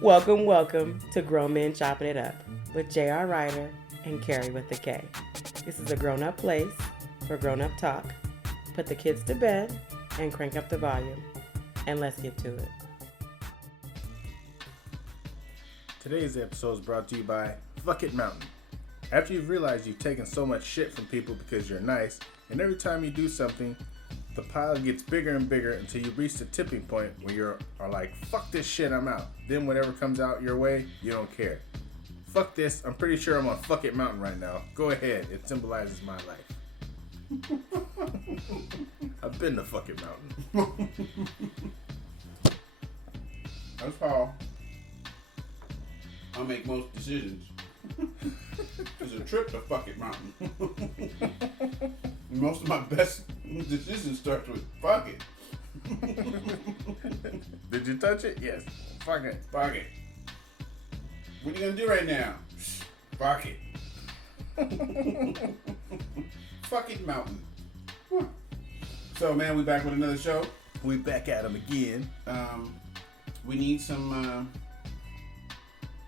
Welcome to Grown Men Chopping It Up with J.R. Ryder and Kerry with the K. This is a grown-up place for grown-up talk. Put the kids to bed and crank up the volume. And let's get to it. Today's episode is brought to you by Fuck It Mountain. After you've realized you've taken so much shit from people because you're nice, and every time you do something, the pile gets bigger and bigger until you reach the tipping point where you are like, fuck this shit, I'm out. Then whatever comes out your way, you don't care. Fuck this, I'm pretty sure I'm on Fuck It Mountain right now. Go ahead, it symbolizes my life. I've been to Fuck It Mountain. That's how I make most decisions. It's a trip to Fuck It Mountain. Most of my best decisions start with fuck it. Did you touch it? Yes. Fuck it. Fuck it. What are you gonna do right now? Fuck it. Fuck It Mountain. So man, we back with another show. We back at him again. We need some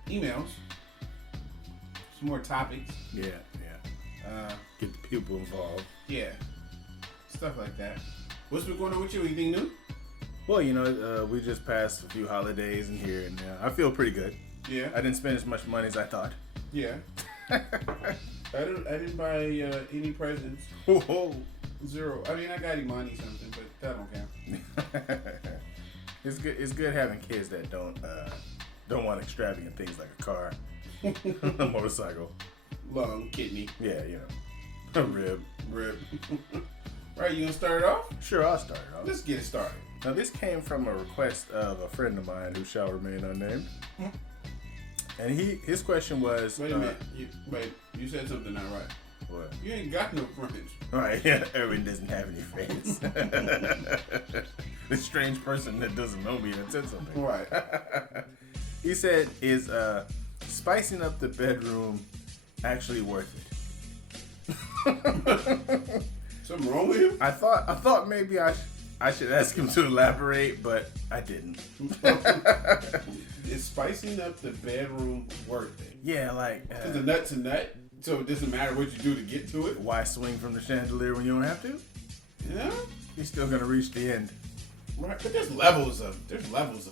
emails. Some more topics. Yeah. Get the people involved. Yeah. Stuff like that. What's been going on with you? Anything new? Well, we just passed a few holidays in here, and I feel pretty good. Yeah. I didn't spend as much money as I thought. Yeah. I didn't buy any presents. Whoa. Zero. I mean, I got Imani something, but that don't count. It's good having kids that don't want extravagant things like a car, a motorcycle, Lung, kidney. Yeah, a rib. Right, you gonna start it off? Sure, I'll start it off. Let's get it started. Now, this came from a request of a friend of mine who shall remain unnamed. And his question was... Wait a minute. You said something not right. What? You ain't got no friends. Right, yeah, Erwin doesn't have any friends. This strange person that doesn't know me that said something. Right. He said, is spicing up the bedroom actually worth it? Something wrong with him? I thought maybe I should ask him to elaborate, but I didn't. Is spicing up the bedroom worth it? Yeah, like... Is the nut's a nut? So it doesn't matter what you do to get to it? Why swing from the chandelier when you don't have to? Yeah. You're still going to reach the end. Right, but there's levels of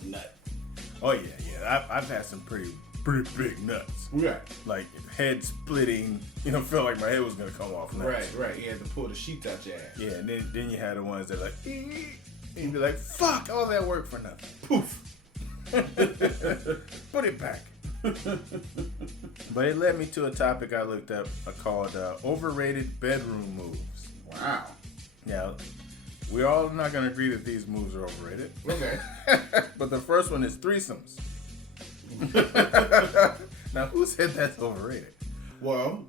nut. Oh, yeah. I've had some pretty big nuts. Right. Like head splitting, felt like my head was gonna come off. Nuts. Right. You had to pull the sheets out your ass. Yeah, and then you had the ones that like, and you'd be like, fuck, all that work for nothing. Poof. Put it back. But it led me to a topic I looked up called overrated bedroom moves. Wow. Now, we're all not gonna agree that these moves are overrated. Okay. But the first one is threesomes. Now, who said that's overrated? Well,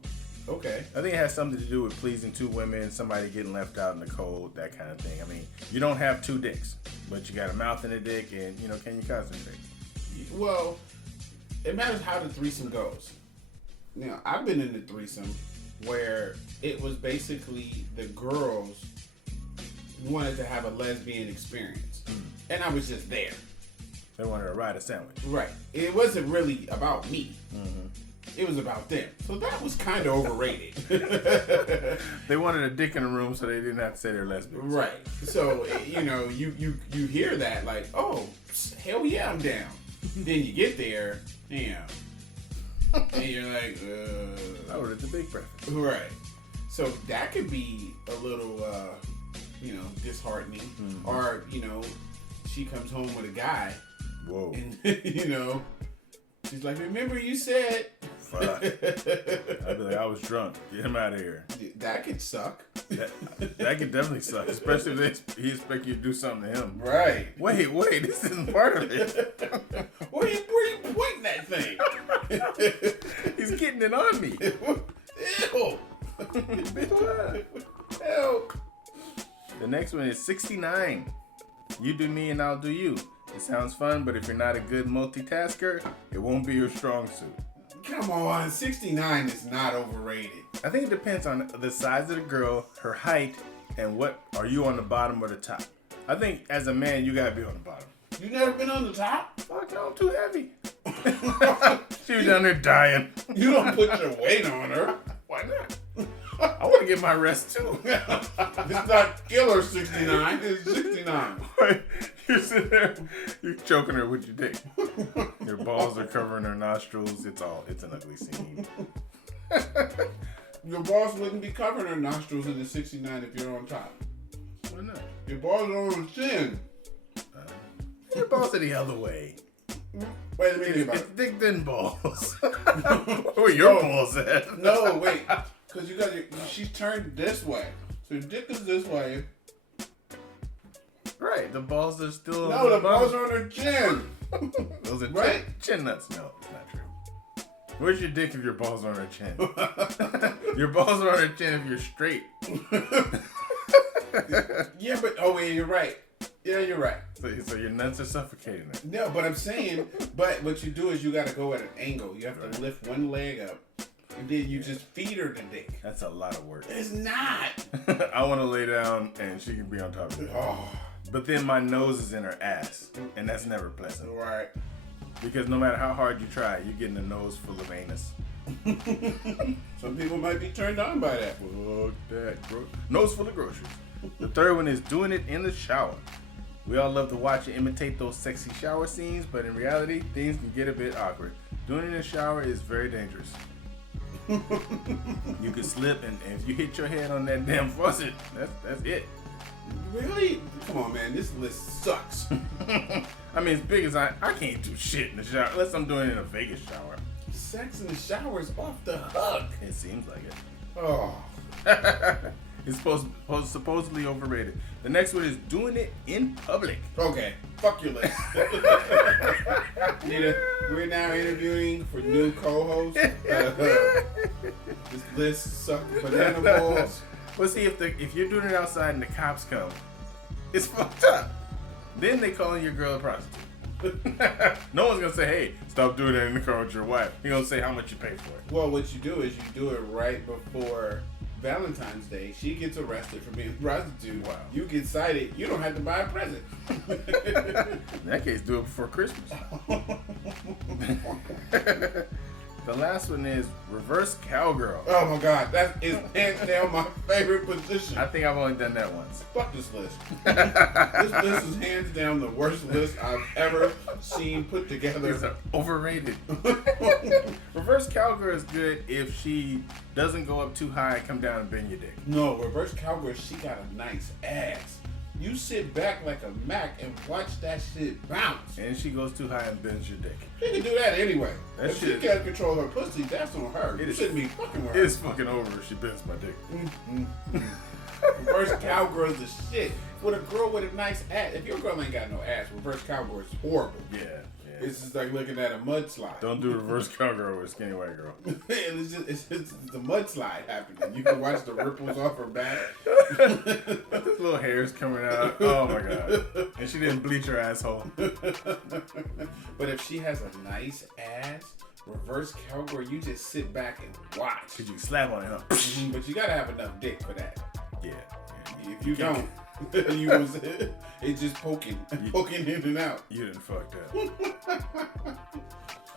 okay. I think it has something to do with pleasing two women, somebody getting left out in the cold, that kind of thing. I mean, you don't have two dicks, but you got a mouth and a dick, and, can you concentrate? Well, it matters how the threesome goes. I've been in the threesome where it was basically the girls wanted to have a lesbian experience, and I was just there. They wanted to ride a sandwich. Right. It wasn't really about me. Mm-hmm. It was about them. So that was kind of overrated. They wanted a dick in the room so they didn't have to say they're lesbians. Right. So, you hear that like, oh, hell yeah, I'm down. Then you get there, damn. And you're like, I ordered the big breakfast. Right. So that could be a little, disheartening. Mm-hmm. Or, she comes home with a guy. Whoa. And, she's like, remember you said. Fuck. I'd be like, I was drunk. Get him out of here. That could suck. That could definitely suck. Especially if he expect you to do something to him. Right. Wait, this isn't part of it. Where you pointing that thing? He's getting it on me. Ew. Help. The next one is 69. You do me and I'll do you. It sounds fun, but if you're not a good multitasker, it won't be your strong suit. Come on, 69 is not overrated. I think it depends on the size of the girl, her height, and what are you on the bottom or the top. I think as a man, you gotta be on the bottom. You never been on the top? Fuck no, I'm too heavy. She was down there dying. You don't put your weight on her. Why not? I want to get my rest too. It's not killer 69. It's 69. You're sitting there, you're choking her with your dick. Your balls are covering her nostrils. It's an ugly scene. Your balls wouldn't be covering her nostrils in the 69 if you're on top. Why not? Your balls are on the chin. Your balls are the other way. Wait a minute. It's dick then balls. Where your balls at? No, wait. Because she's turned this way. So your dick is this way. Right, the balls are still. No, the balls are on her chin. Those are right? chin nuts. No, it's not true. Where's your dick if your balls are on her chin? Your balls are on her chin if you're straight. Yeah, but you're right. Yeah, you're right. So your nuts are suffocating her. No, but I'm saying, but what you do is you got to go at an angle. You have to lift one leg up, and then you just feed her the dick. That's a lot of work. It's not. I want to lay down and she can be on top of me. Oh. But then my nose is in her ass, and that's never pleasant. Right. Because no matter how hard you try, you're getting a nose full of anus. Some people might be turned on by that. Fuck that, bro. Nose full of groceries. The third one is doing it in the shower. We all love to watch and imitate those sexy shower scenes, but in reality, things can get a bit awkward. Doing it in the shower is very dangerous. You could slip, and if you hit your head on that damn faucet, that's it. Really? Come on, man. This list sucks. I mean, as big as I can't do shit in the shower, unless I'm doing it in a Vegas shower. Sex in the shower is off the hook. It seems like it. Oh. It's supposedly overrated. The next one is doing it in public. Okay, fuck your list. We're now interviewing for new co-hosts. This list sucks banana balls. Well, see, if you're doing it outside and the cops come, it's fucked up. Then they calling your girl a prostitute. No one's gonna say, "Hey, stop doing that in the car with your wife." You're gonna say how much you pay for it. Well, what you do is you do it right before Valentine's Day. She gets arrested for being a prostitute. Wow. You get cited. You don't have to buy a present. In that case, do it before Christmas. The last one is reverse cowgirl. Oh my God, that is hands down my favorite position. I think I've only done that once. Fuck this list. This list is hands down the worst list I've ever seen put together. It's overrated. Reverse cowgirl is good if she doesn't go up too high and come down and bend your dick. No, reverse cowgirl, she got a nice ass. You sit back like a Mac and watch that shit bounce. And she goes too high and bends your dick. She can do that anyway. That if shit- she can't control her pussy, that's on her. You shouldn't be fucking with her. It's fucking over if she bends my dick. Reverse cowgirl is the shit. With a girl with a nice ass. If your girl ain't got no ass, reverse cowgirl is horrible. Yeah. It's just like looking at a mudslide. Don't do reverse cowgirl with a skinny white girl. it's just the mudslide happening. You can watch the ripples off her back. Those little hairs coming out. Oh my God. And she didn't bleach her asshole. But if she has a nice ass, reverse cowgirl, you just sit back and watch. Could you slap on it, huh? But you gotta have enough dick for that. Yeah. If you don't, it's just poking in and out. You done fucked up.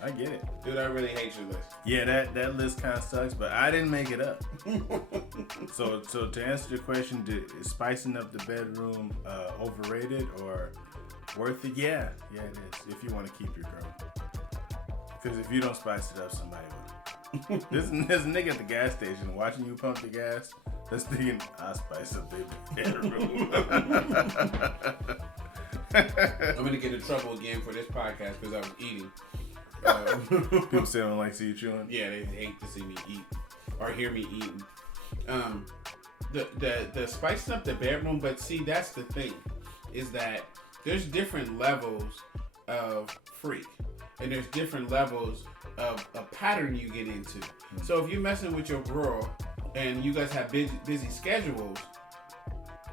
I get it. Dude, I really hate your list. Yeah, that list kind of sucks, but I didn't make it up. So to answer your question, is spicing up the bedroom overrated or worth it? Yeah, it is. If you want to keep your girl, because if you don't spice it up, somebody will. There's a nigga at the gas station watching you pump the gas. That's thinking, I'll spice up their bedroom. I'm gonna get in trouble again for this podcast because I was eating. People say they don't like to see you chewing. Yeah, they hate to see me eat or hear me eating. The spicing up the bedroom, but see, that's the thing, is that there's different levels of freak, and there's different levels of a pattern you get into. So if you're messing with your girl and you guys have busy schedules,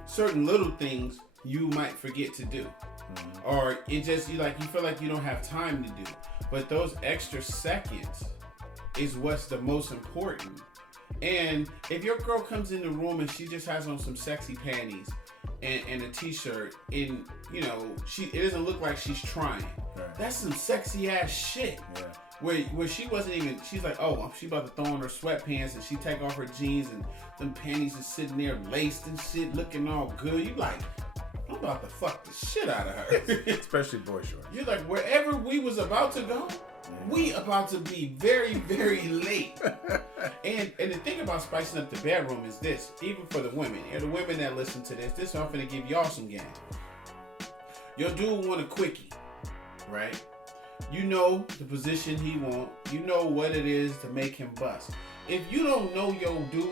certain little things you might forget to do. Or it just you feel like you don't have time to do. But those extra seconds is what's the most important. And if your girl comes in the room and she just has on some sexy panties and a t-shirt, and you know, it doesn't look like she's trying. Right. That's some sexy ass shit. Yeah. Where she wasn't even, she's like, oh, she about to throw on her sweatpants and she take off her jeans and them panties is sitting there laced and shit, looking all good. You like, I'm about to fuck the shit out of her. Especially boy shorts. You're like, wherever we was about to go, we about to be very, very late. and the thing about spicing up the bedroom is this, even for the women, and the women that listen to this I'm finna give y'all some game. Your dude want a quickie, right? You know the position he want. You know what it is to make him bust. If you don't know your dude,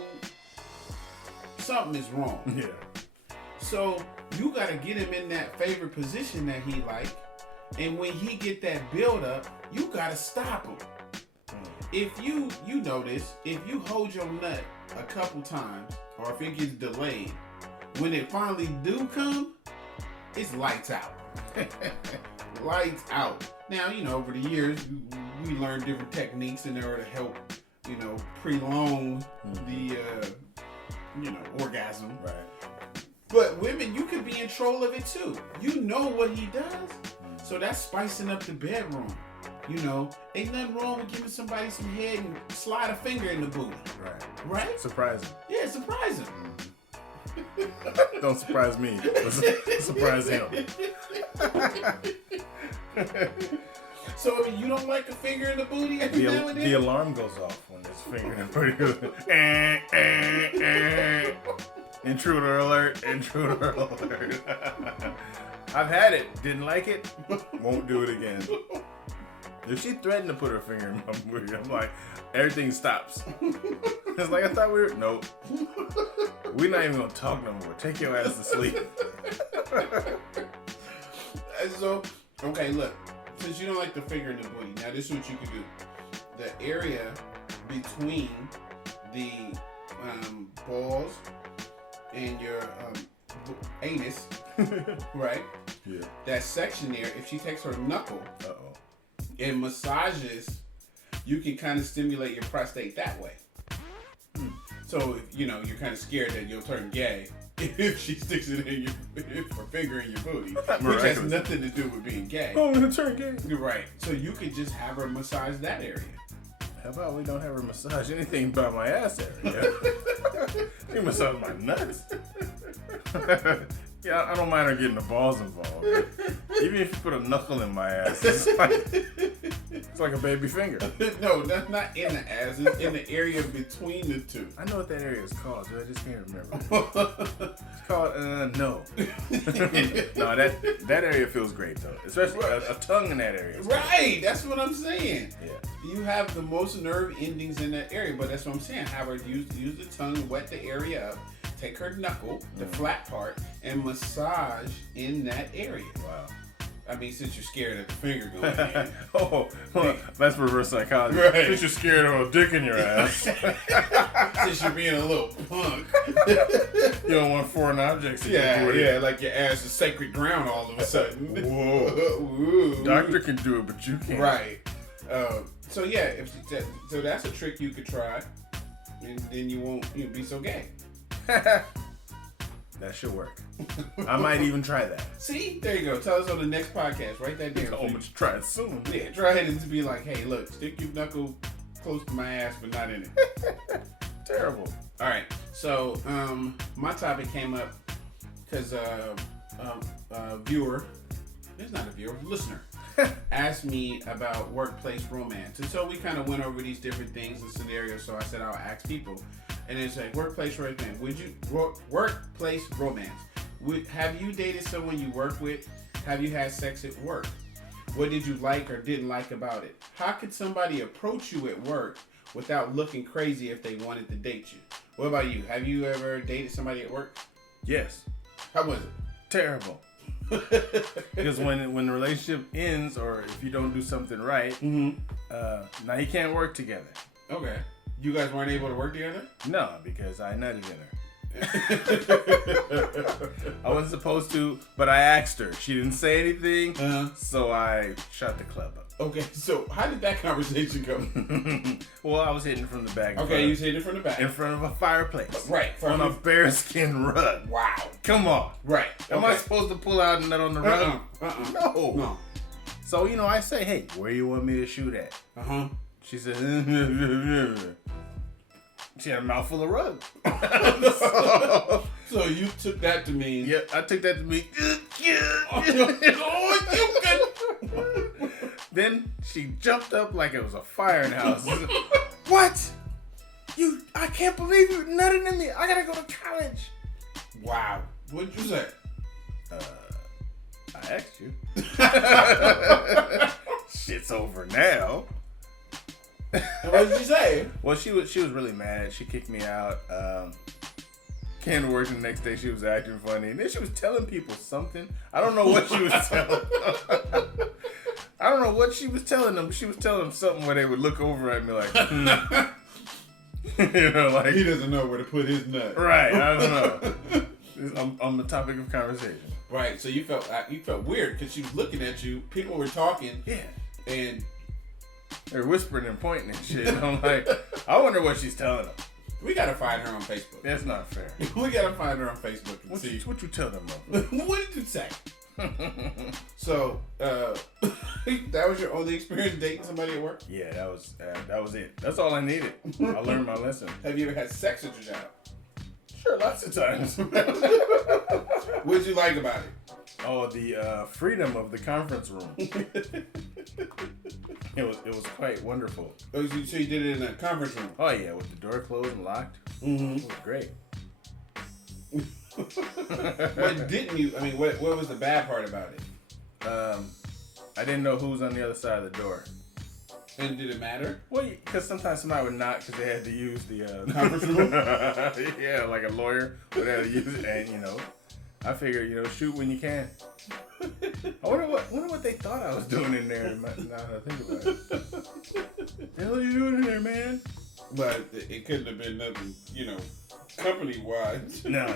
something is wrong. Yeah. So you gotta get him in that favorite position that he like. And when he get that build up, you gotta stop him. If you know this, if you hold your nut a couple times, or if it gets delayed, when it finally do come, it's lights out. Lights out. Now, you know, over the years, we learned different techniques in order to help, you know, prolong the, orgasm. Right. But women, you could be in control of it too. You know what he does. So that's spicing up the bedroom. You know, ain't nothing wrong with giving somebody some head and slide a finger in the booty. Right. Right? Surprising. Yeah, surprise him. Don't surprise me. Surprise him. So, I mean, you don't like a finger in the booty every now and then? The alarm goes off when this finger in the booty goes. Intruder alert. Intruder alert. I've had it. Didn't like it. Won't do it again. If she threatened to put her finger in my booty, I'm like, everything stops. It's like, I thought we were... Nope. We're not even going to talk no more. Take your ass to sleep. And so, okay, look. Since you don't like the finger in the booty, now this is what you can do. The area between the balls and your anus, right? Yeah. That section there, if she takes her knuckle and massages, you can kind of stimulate your prostate that way. So, if, you know, you're kind of scared that you'll turn gay if she sticks it in her finger in your booty, which has nothing to do with being gay. Oh, I'm gonna turn gay. Right. So you could just have her massage that area. How about we don't have her massage anything about my ass area? She massage my nuts. Yeah, I don't mind her getting the balls involved. Even if you put a knuckle in my ass, it's like a baby finger. No, that's not in the ass. It's in the area between the two. I know what that area is called, but I just can't remember. It's called, no. No, that area feels great, though. Especially a tongue in that area. Right, that's what I'm saying. Yeah. You have the most nerve endings in that area, but that's what I'm saying. Have her use the tongue, wet the area up, take her knuckle, the flat part, and massage in that area. Wow. I mean, since you're scared of the finger going in. Well, that's reverse psychology. Right. Since you're scared of a dick in your ass. Since you're being a little punk. You don't want foreign objects in your booty. Yeah, like your ass is sacred ground all of a sudden. Whoa. Doctor can do it, but you can't. Right. So yeah, so that's a trick you could try, and then you won't be so gay. That should work. I might even try that. See, there you go. Tell us on the next podcast. Write that down. I'm gonna try it soon. Yeah, try it and be like, hey, look, stick your knuckle close to my ass, but not in it. Terrible. All right. So my topic came up because a viewer, it's not a viewer, listener, asked me about workplace romance, and so we kind of went over these different things and scenarios. So I said I'll ask people. And it's like workplace romance. Workplace romance? Have you dated someone you work with? Have you had sex at work? What did you like or didn't like about it? How could somebody approach you at work without looking crazy if they wanted to date you? What about you? Have you ever dated somebody at work? Yes. How was it? Terrible. Because when the relationship ends, or if you don't do something right, now you can't work together. Okay. You guys weren't able to work together? No, because I nutted in her. I wasn't supposed to, but I asked her. She didn't say anything, so I shut the club up. Okay, so how did that conversation go? Well, I was hitting from the back. Okay, you was hitting from the back. In front of a fireplace. Right. On a bearskin rug. Wow. Come on. Right. Am I supposed to pull out a nut on the rug? No. So, I say, hey, where you want me to shoot at? She said, she had a mouthful of rug. So you took that to mean... Yeah, I took that to mean... Then she jumped up like it was a fire in the house. What? I can't believe you nutting in me. I gotta go to college. Wow. What'd you say? I asked you. Shit's over now. What did you say? Well, she was really mad. She kicked me out. Came to work the next day. She was acting funny, and then she was telling people something. I don't know what she was telling. I don't know what she was telling them. She was telling them something where they would look over at me like, like he doesn't know where to put his nut. Right. I don't know. I'm the topic of conversation. Right. So you felt weird because she was looking at you. People were talking. Yeah. And they're whispering and pointing and shit. And I'm like, I wonder what she's telling them. We gotta find her on Facebook. That's not fair. We gotta find her on Facebook and see. What you tell them? What did you say? So, that was your only experience dating somebody at work? Yeah, that was it. That's all I needed. I learned my lesson. Have you ever had sex at your job? Sure, lots of times. What did you like about it? Oh, the freedom of the conference room. It was quite wonderful. Oh, so you did it in a conference room? Oh yeah, with the door closed and locked. Mm-hmm. It was great. What didn't you? I mean, what was the bad part about it? I didn't know who was on the other side of the door. And did it matter? Well, because sometimes somebody would knock because they had to use the conference room. Yeah, like a lawyer would have to use it, and I figured shoot when you can. I wonder what they thought I was doing in there. Now that I think about it, the hell are you doing in there, man? But it couldn't have been nothing, company wide. No.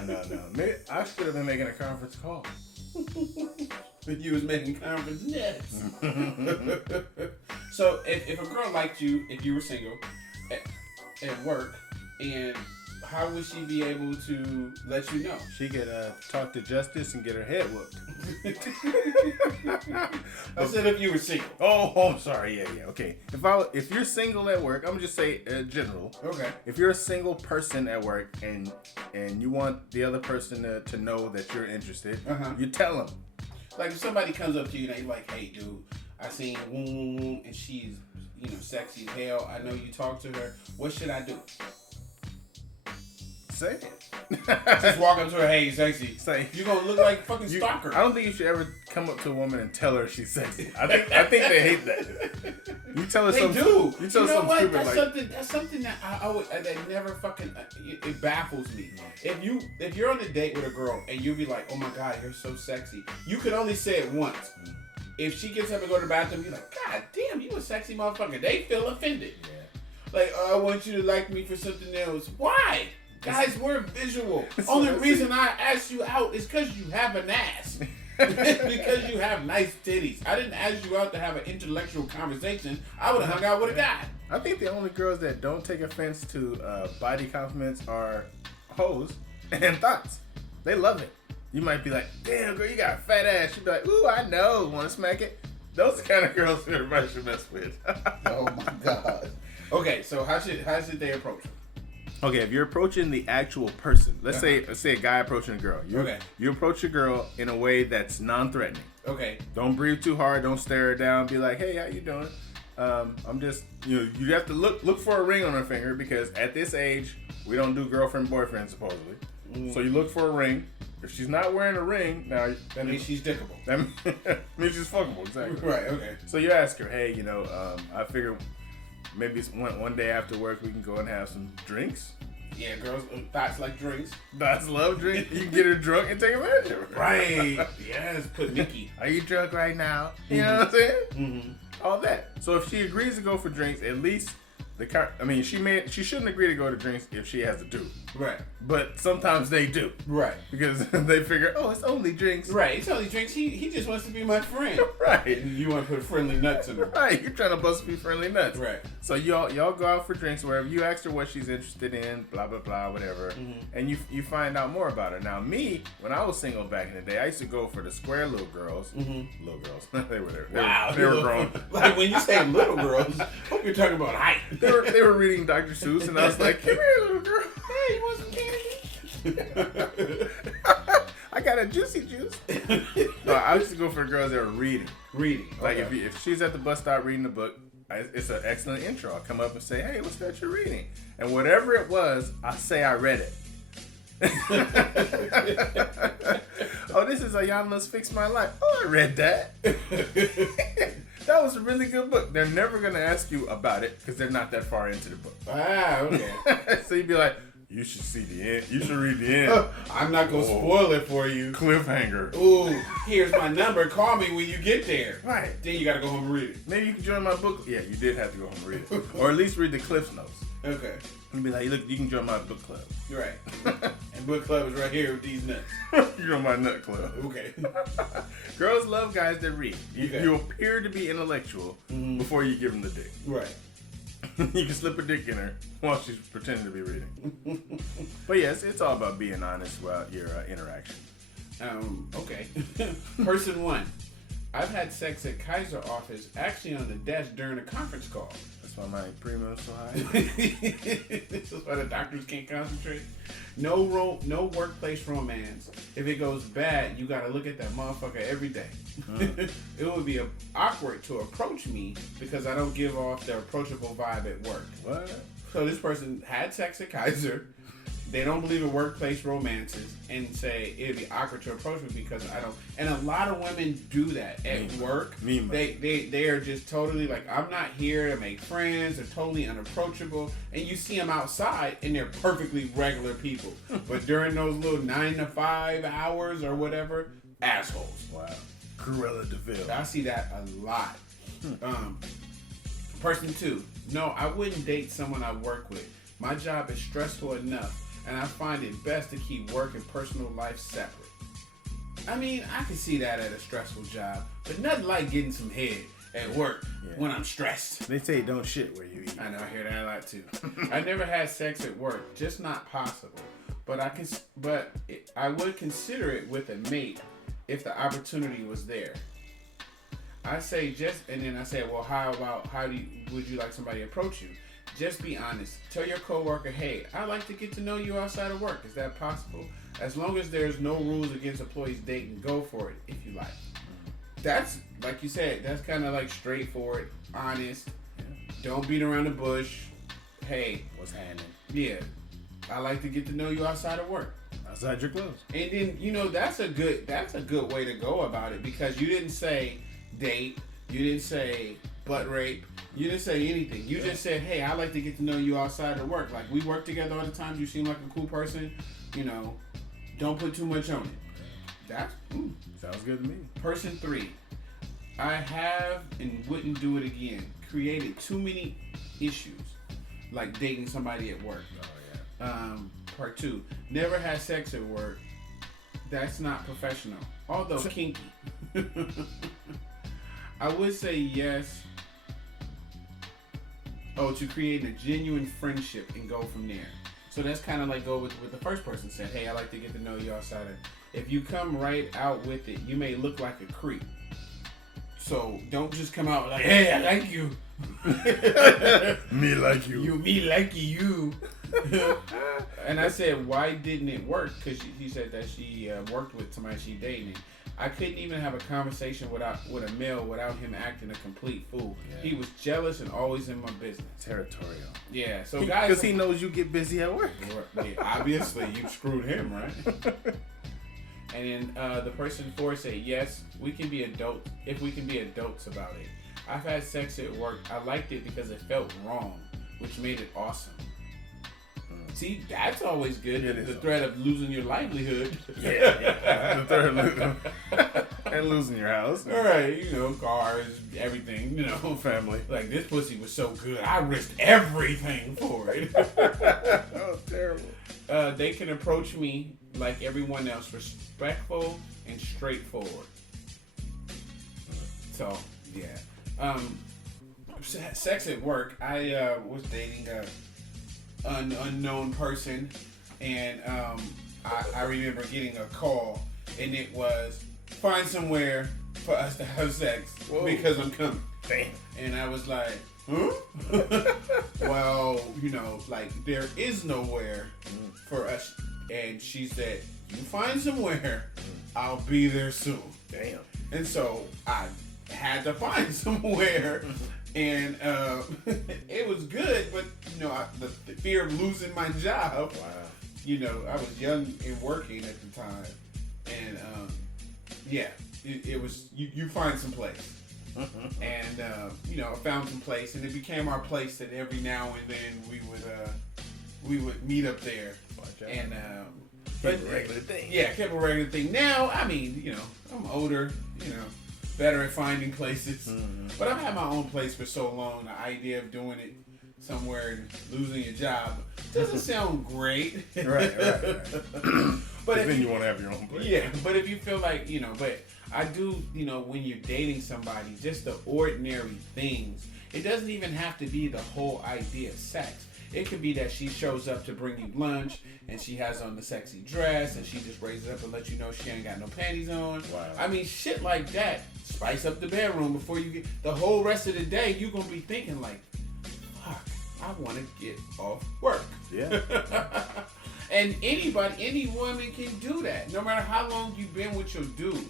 Maybe I should have been making a conference call. But you was making conference nets. So if a girl liked you, if you were single, at work, and how would she be able to let you know? She could talk to Justice and get her head whooped. I said if you were single. Oh, I'm sorry. Yeah. Okay. If you're single at work, I'm gonna just say general. Okay. If you're a single person at work and you want the other person to know that you're interested, you tell them. Like if somebody comes up to you and they're like, "Hey, dude, I seen Woom and she's sexy as hell. I know you talk to her. What should I do?" Say it. Just walk up to her, "Hey, sexy." Say you're gonna look like a fucking stalker. I don't think you should ever come up to a woman and tell her she's sexy. I think they hate that. You tell her something. Do. You tell her something what? stupid That's something that that never fucking it baffles me. If you're on a date with a girl and you be like, "Oh my god, you're so sexy," you can only say it once. If she gets up and go to the bathroom, you're like, "God damn, you a sexy motherfucker." They feel offended. Yeah. Like, "Oh, I want you to like me for something else." Why? Guys, we're visual. Only reason I asked you out is because you have an ass. Because you have nice titties. I didn't ask you out to have an intellectual conversation. I would have hung out with a guy. I think the only girls that don't take offense to body compliments are hoes and thoughts. They love it. You might be like, "Damn, girl, you got a fat ass." She'd be like, "Ooh, I know. Want to smack it?" Those are the kind of girls that everybody should mess with. Oh, my God. Okay, so how should they approach her? Okay, if you're approaching the actual person, let's say a guy approaching a girl. You approach a girl in a way that's non-threatening. Okay. Don't breathe too hard. Don't stare her down. Be like, "Hey, how you doing? I'm just, you have to look for a ring on her finger because at this age we don't do girlfriend boyfriend supposedly. So you look for a ring. If she's not wearing a ring, now that means she's dickable. That means she's fuckable. Exactly. Right. Okay. So you ask her, "Hey, I figure." Maybe one day after work we can go and have some drinks. Yeah, girls, thoughts like drinks. Thoughts love drinks. You can get her drunk and take advantage of her. Right. Yes, put Nikki. Are you drunk right now? You know what I'm saying? Mm-hmm. All that. So if she agrees to go for drinks, at least She shouldn't agree to go to drinks if she has to do. Right. But sometimes they do. Right. Because they figure, oh, it's only drinks. Right. It's only drinks. He just wants to be my friend. Right. And you want to put friendly nuts in her. Right. You're trying to bust a few friendly nuts. Right. So y'all go out for drinks wherever. You ask her what she's interested in, blah, blah, blah, whatever. Mm-hmm. And you find out more about her. Now, me, when I was single back in the day, I used to go for the square little girls. Mm-hmm. Little girls. They were there. Wow. They were grown. Like when you say little girls, hope you're talking about height. They were reading Dr. Seuss, and I was like, come here, little girl. Hey, you want some candy? I got a juicy juice. No, I used to go for girls that were reading. Reading. Like if she's at the bus stop reading a book, it's an excellent intro. I'll come up and say, hey, what's that you're reading? And whatever it was, I say I read it. Oh, this is Ayanna's Fix My Life. Oh, I read that. That was a really good book. They're never going to ask you about it because they're not that far into the book. Ah, okay. So you'd be like, you should see the end. You should read the end. I'm not going to spoil it for you. Cliffhanger. Ooh, here's my number. Call me when you get there. Right. Then you got to go home and read it. Maybe you can join my book. Yeah, you did have to go home and read it. Or at least read the Cliff Notes. Okay. You'd be like, look, you can join my book club. Right. And book club is right here with these nuts. You're on my nut club. Okay. Girls love guys that read. Okay. You appear to be intellectual before you give them the dick. Right. You can slip a dick in her while she's pretending to be reading. But yes, it's all about being honest about your interaction. Okay. Person 1. I've had sex at Kaiser office, actually on the desk during a conference call. That's why my premium's so high. This is why the doctors can't concentrate. No workplace romance. If it goes bad, you gotta look at that motherfucker every day. It would be awkward to approach me because I don't give off the approachable vibe at work. What? So this person had sex at Kaiser. They don't believe in workplace romances and say it'd be awkward to approach me because I don't. And a lot of women do that at work. They are just totally like, I'm not here to make friends. They're totally unapproachable. And you see them outside and they're perfectly regular people. But during those little 9 to 5 hours or whatever, assholes. Wow. Cruella DeVille. I see that a lot. Person 2. No, I wouldn't date someone I work with. My job is stressful enough. And I find it best to keep work and personal life separate. I mean, I can see that at a stressful job, but nothing like getting some head at work when I'm stressed. They say don't shit where you eat. I know, I hear that a lot too. I never had sex at work, just not possible. But I would consider it with a mate if the opportunity was there. I say well, would you like somebody to approach you? Just be honest. Tell your coworker, hey, I'd like to get to know you outside of work. Is that possible? As long as there's no rules against employees dating, go for it if you like. That's, like you said, that's kind of like straightforward, honest. Yeah. Don't beat around the bush. Hey. What's happening? Yeah. I like to get to know you outside of work. Outside your clothes. And then, that's a good way to go about it because you didn't say date. You didn't say butt rape. You didn't say anything. You just said, hey, I like to get to know you outside of work. Like, we work together all the time. You seem like a cool person. Don't put too much on it. Sounds good to me. Person 3. I have and wouldn't do it again. Created too many issues. Like dating somebody at work. Oh, yeah. Part 2. Never had sex at work. That's not professional. Although kinky. I would say yes. To create a genuine friendship and go from there. So that's kind of like go with the first person said, hey, I like to get to know you outside of. If you come right out with it, you may look like a creep. So don't just come out like, hey, I like you. Me like you. Me like you. And I said, why didn't it work? Because he said that she worked with somebody she dated. I couldn't even have a conversation with a male without him acting a complete fool. Yeah. He was jealous and always in my business. Territorial. Yeah, so guys, because he knows you get busy at work. Yeah, obviously, you screwed him, right? And then the person 4 said, yes, we can be adults if we can be adults about it. I've had sex at work. I liked it because it felt wrong, which made it awesome. See, that's always good. It is The threat of losing your livelihood. Yeah. The threat of losing and losing your house. All right, you know, cars, everything, you know. Family. Like, this pussy was so good, I risked everything for it. Oh, terrible. They can approach me like everyone else, respectful and straightforward. So, yeah. Sex at work. I was dating an unknown person, and I remember getting a call, and it was, find somewhere for us to have sex. Whoa. Because I'm coming. Damn. And I was like, huh? Well, you know, like, there is nowhere for us. And she said, you find somewhere, I'll be there soon. Damn. And so I had to find somewhere. And it was good, but, you know, the fear of losing my job. Wow. You know, I was young and working at the time. And, yeah, it was, you find some place. And, you know, I found some place, and it became our place that every now and then we would meet up there. And, kept a regular thing. Yeah, kept a regular thing. Now, I mean, you know, I'm older, you know, better at finding places. Mm-hmm. But I've had my own place for so long. The idea of doing it somewhere and losing your job doesn't sound great. Right. But then you want to have your own place. Yeah, but if you feel like, you know, but I do, you know, when you're dating somebody, just the ordinary things. It doesn't even have to be the whole idea of sex. It could be that she shows up to bring you lunch, and she has on the sexy dress, and she just raises up and lets you know she ain't got no panties on. Wow. I mean, shit like that. Spice up the bedroom before you get... The whole rest of the day, you're going to be thinking like, fuck, I want to get off work. Yeah. And any woman can do that. No matter how long you've been with your dude.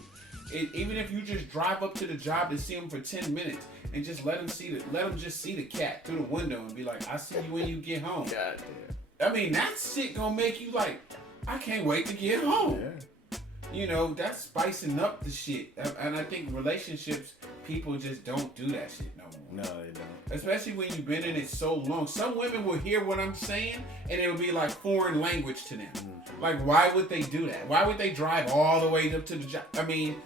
Even if you just drive up to the job to see him for 10 minutes and just let him just see the cat through the window and be like, I see you when you get home. God damn. I mean, that shit gonna make you like, I can't wait to get home. Yeah. You know, that's spicing up the shit. And I think relationships, people just don't do that shit no more. No, they don't. Especially when you've been in it so long. Some women will hear what I'm saying and it'll be like foreign language to them. Mm-hmm. Like, why would they do that? Why would they drive all the way up to the job? I mean,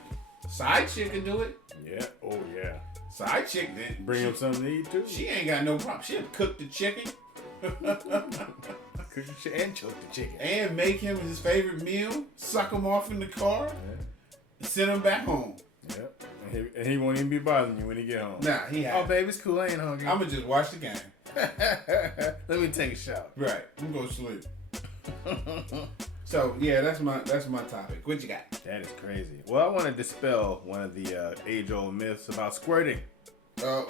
side chick can do it. Yeah. Oh, yeah. Side chick did. Bring him something to eat, too. She ain't got no problem. She'll cook the chicken. And choke the chicken. And make him his favorite meal. Suck him off in the car. Yeah. And send him back home. Yep. And he won't even be bothering you when he get home. Nah, he has. Oh, babe, it's cool. I ain't hungry. I'm going to just watch the game. Let me take a shower. Right. I'm going to sleep. So, yeah, that's my topic. What you got? That is crazy. Well, I want to dispel one of the age-old myths about squirting. Oh.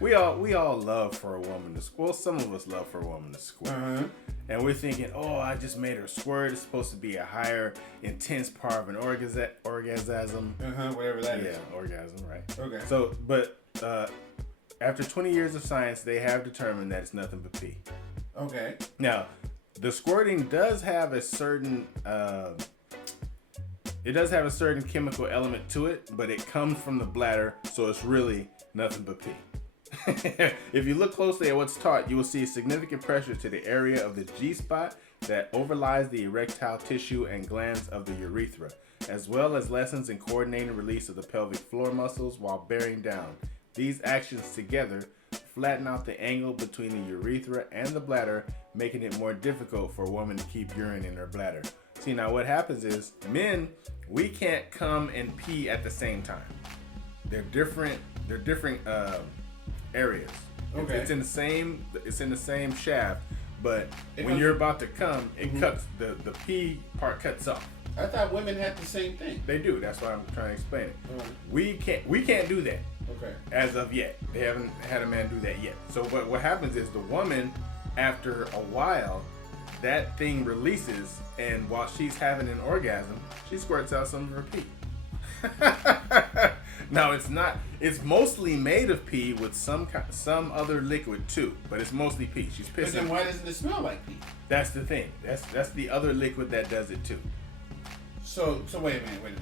We all love for a woman to squirt. Well, some of us love for a woman to squirt. Uh-huh. And we're thinking, oh, I just made her squirt. It's supposed to be a higher, intense part of an orgasm. Whatever that is. Yeah, orgasm, right. Okay. So, but after 20 years of science, they have determined that it's nothing but pee. Okay. Now, the squirting does have a certain... it does have a certain chemical element to it, but it comes from the bladder, so it's really nothing but pee. If you look closely at what's taught, you will see significant pressure to the area of the G-spot that overlies the erectile tissue and glands of the urethra, as well as lessons in coordinating release of the pelvic floor muscles while bearing down. These actions together flatten out the angle between the urethra and the bladder, making it more difficult for a woman to keep urine in her bladder. See, now what happens is, men, we can't come and pee at the same time. They're different areas. Okay. It's in the same shaft, but when you're about to come, it cuts the pee part cuts off. I thought women had the same thing. They do. That's why I'm trying to explain it. We can't do that. Okay. As of yet, they haven't had a man do that yet. So what happens is the woman, after a while, that thing releases, and while she's having an orgasm, she squirts out some of her pee. Now it's mostly made of pee with some other liquid too, but it's mostly pee. She's pissing. But then why doesn't it smell like pee? That's the thing. That's the other liquid that does it too. So wait a minute.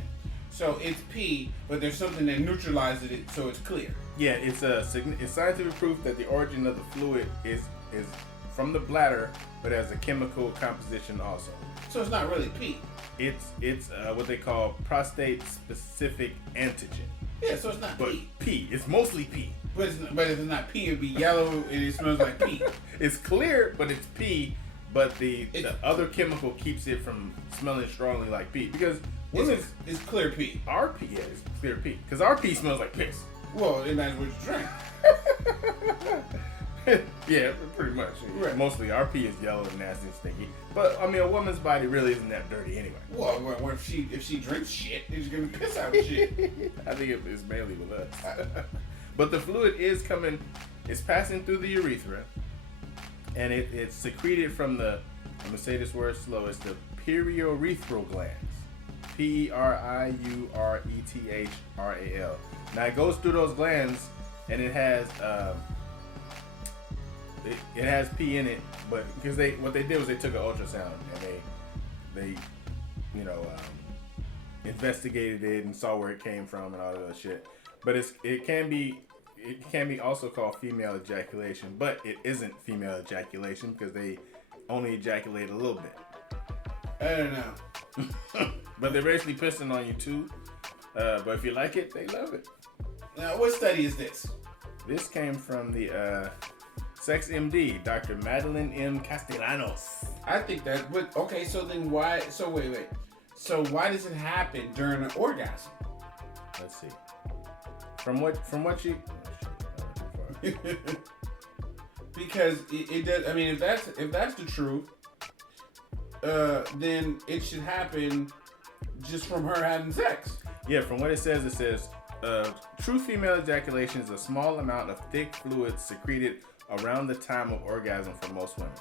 So it's pee, but there's something that neutralizes it, so it's clear. Yeah, it's scientific proof that the origin of the fluid is from the bladder, but has a chemical composition also. So it's not really pee. It's what they call prostate-specific antigen. Yeah, so it's not But pee. pee. It's mostly pee. But it's not pee. It'd be yellow and it smells like pee. It's clear, but it's pee. But the other chemical keeps it from smelling strongly like pee. Because it's clear pee. our pee, yeah, it's clear pee. Because our pee smells like piss. Well, it matters what you drink. Yeah, pretty much. Right. Mostly our pee is yellow and nasty and stinky. But I mean, a woman's body really isn't that dirty anyway. Well, if she drinks shit, she's gonna piss out shit. I think it's mainly with us. But the fluid is coming, it's passing through the urethra, and it's secreted from the, I'm gonna say this word slow, it's the periurethral glands. P-E-R-I-U-R-E-T-H-R-A-L. Now it goes through those glands, and it has pee in it, but because what they did was they took an ultrasound and they investigated it and saw where it came from and all that other shit. But it can be also called female ejaculation, but it isn't female ejaculation because they only ejaculate a little bit. I don't know. But they're basically pissing on you too. But if you like it, they love it. Now, what study is this? This came from the Sex MD, Dr. Madeline M. Castellanos. I think that. But okay, so then why? So wait. So why does it happen during an orgasm? Let's see. From what you. Because it does. I mean, if that's the truth, then it should happen just from her having sex. Yeah, from what it says, true female ejaculation is a small amount of thick fluid secreted around the time of orgasm for most women.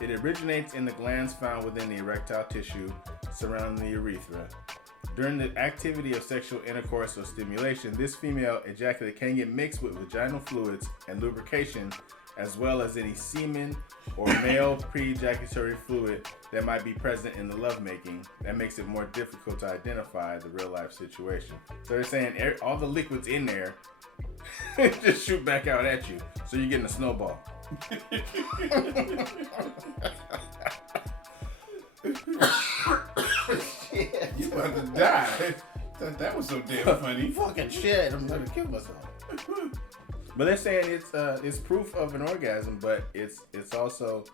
It originates in the glands found within the erectile tissue surrounding the urethra. During the activity of sexual intercourse or stimulation, this female ejaculate can get mixed with vaginal fluids and lubrication, as well as any semen or male pre-ejaculatory fluid that might be present in the lovemaking. That makes it more difficult to identify the real-life situation. So they're saying all the liquids in there just shoot back out at you, so you're getting a snowball. You about to die. That was so damn funny. Fucking shit, I'm gonna kill myself. But they're saying it's proof of an orgasm, but it's also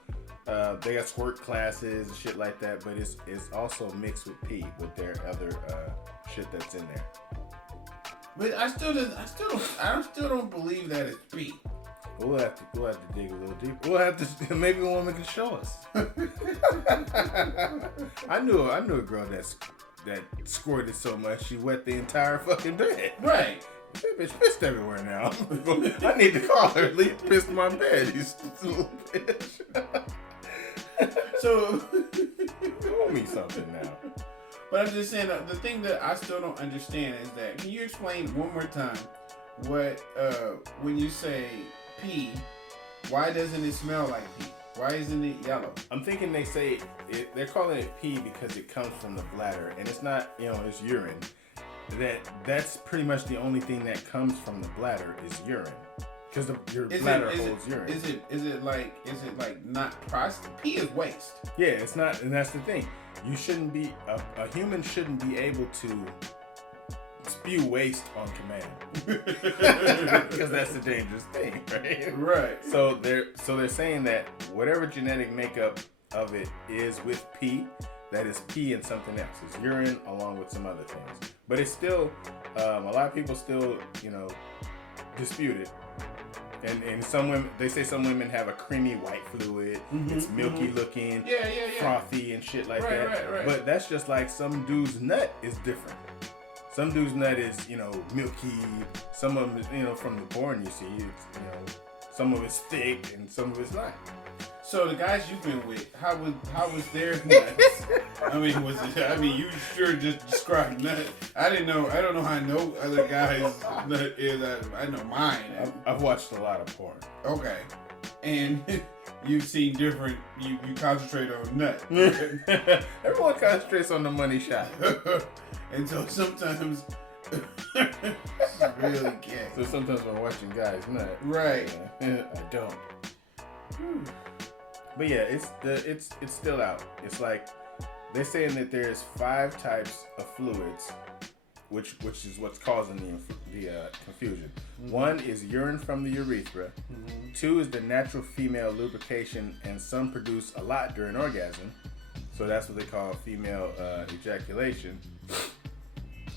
they got squirt classes and shit like that, but it's also mixed with pee with their other shit that's in there. But I still don't believe that it's pee. We'll have to dig a little deeper. We'll have to, maybe a woman can show us. I knew a girl that squirted so much she wet the entire fucking bed. Right. That bitch pissed everywhere now. I need to call her. At least pissed my bed. You little bitch. So you owe me something now. But I'm just saying the thing that I still don't understand is that, can you explain one more time what when you say pee, why doesn't it smell like pee? Why isn't it yellow? I'm thinking they're calling it pee because it comes from the bladder, and it's not, it's urine. That's pretty much the only thing that comes from the bladder is urine, because your bladder holds urine. Is it like not processed? Pee is waste. Yeah, it's not, and that's the thing. You shouldn't be a human shouldn't be able to spew waste on command, because that's a dangerous thing, right? Right. So they're saying that whatever genetic makeup of it is with pee, that is pee and something else. It's urine along with some other things. But it's still, a lot of people still, dispute it. And some women, they say some women have a creamy white fluid. Mm-hmm, it's milky looking, frothy and shit like that. Right. But that's just like some dude's nut is different. Some dude's nut is, milky. Some of them is, from the born, you see, it's, some of it's thick and some of it's not. So the guys you've been with, how was their nuts? You sure just described nut. I don't know how no other guys' nut is. I know mine. I've watched a lot of porn. Okay. And you've seen different, you concentrate on nut. Everyone concentrates on the money shot. And so sometimes, really can't. So sometimes when I'm watching guys nut. Right. I don't. But yeah, it's still out. It's like they're saying that there's 5 types of fluids, which is what's causing the confusion. Mm-hmm. 1 is urine from the urethra. Mm-hmm. 2 is the natural female lubrication, and some produce a lot during orgasm, so that's what they call female ejaculation.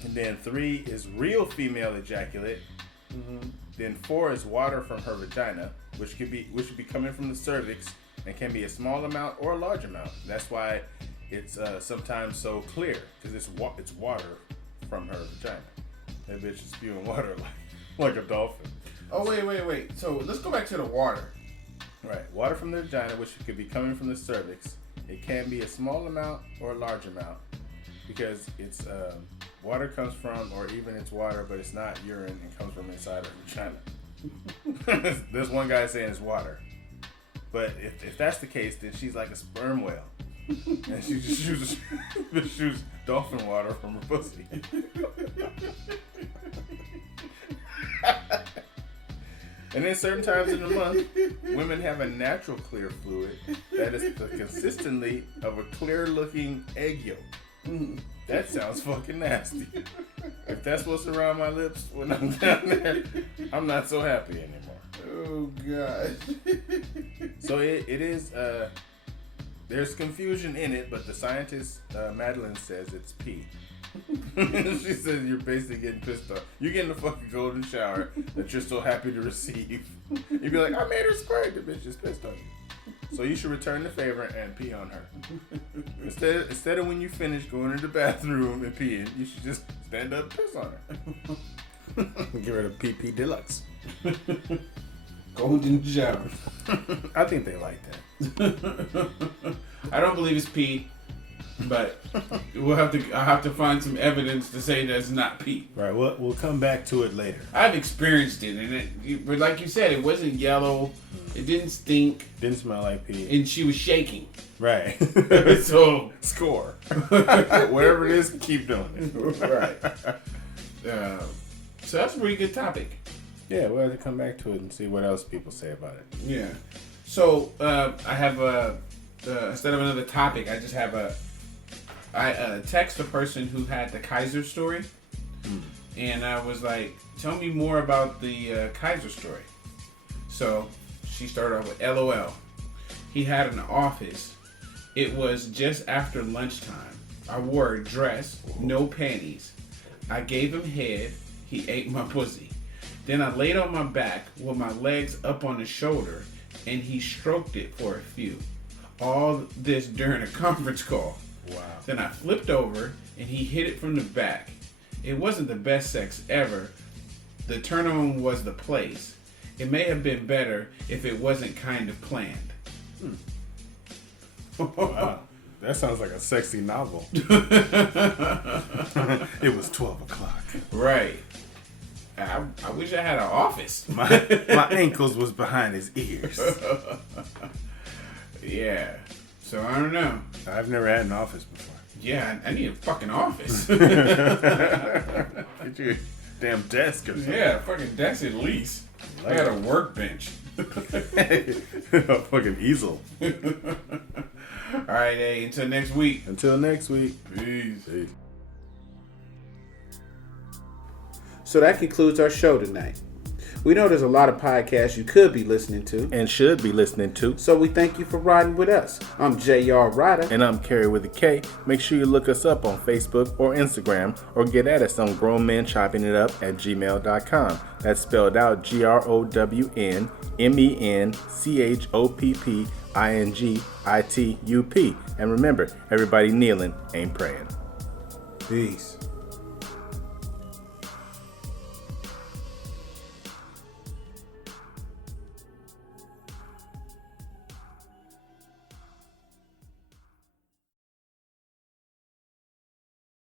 And then 3 is real female ejaculate. Mm-hmm. Then 4 is water from her vagina, which would be coming from the cervix and can be a small amount or a large amount. That's why it's sometimes so clear, because it's water from her vagina. That bitch is spewing water like a dolphin. Oh wait. So let's go back to the water. Right, water from the vagina, which could be coming from the cervix. It can be a small amount or a large amount, because it's water comes from, or even it's water, but it's not urine. It comes from inside her vagina. There's one guy saying it's water, but if that's the case, then she's like a sperm whale, and she just shoots dolphin water from her pussy. And then certain times in the month, women have a natural clear fluid that is consistently of a clear-looking egg yolk. Mm, that sounds fucking nasty. If that's what's around my lips when I'm down there, I'm not so happy anymore. Oh, God. So it is, there's confusion in it, but the scientist, Madeline, says it's pee. She says you're basically getting pissed off. You're getting a fucking golden shower that you're so happy to receive. You'd be like, I made her squirt. The bitch is pissed on you. So you should return the favor and pee on her. Instead of when you finish going to the bathroom and peeing, you should just stand up and piss on her. Get rid of PP Deluxe. Golden shower. I think they like that. I don't believe it's pee. But I'll have to find some evidence to say that's not pee. Right, we'll come back to it later. I've experienced it, and but like you said, it wasn't yellow. It didn't stink. Didn't smell like pee. And she was shaking. Right. So score. Whatever it is, keep doing it. Right. So that's a pretty good topic. Yeah, we'll have to come back to it and see what else people say about it. Yeah. So I have instead of another topic, I just have I text the person who had the Kaiser story, and I was like, tell me more about the Kaiser story. So she started off with LOL. He had an office. It was just after lunchtime. I wore a dress, no panties. I gave him head. He ate my pussy. Then I laid on my back with my legs up on his shoulder, and he stroked it for a few. All this during a conference call. Wow. Then I flipped over and he hit it from the back. It wasn't the best sex ever. The turn on was the place. It may have been better if it wasn't kind of planned. Wow. That sounds like a sexy novel. It was 12 o'clock. Right. I wish I had an office. My ankles was behind his ears. Yeah. So I don't know. I've never had an office before. Yeah, I need a fucking office. Get you a damn desk or something. Yeah, a fucking desk at least. I got a workbench. A fucking easel. All right, hey, until next week. Until next week. Peace. Peace. So that concludes our show tonight. We know there's a lot of podcasts you could be listening to. And should be listening to. So we thank you for riding with us. I'm J.R. Rydha. And I'm Kerry with a K. Make sure you look us up on Facebook or Instagram, or get at us on grownmenchoppingitup@gmail.com. That's spelled out GROWNMENCHOPPINGITUP. And remember, everybody kneeling ain't praying. Peace.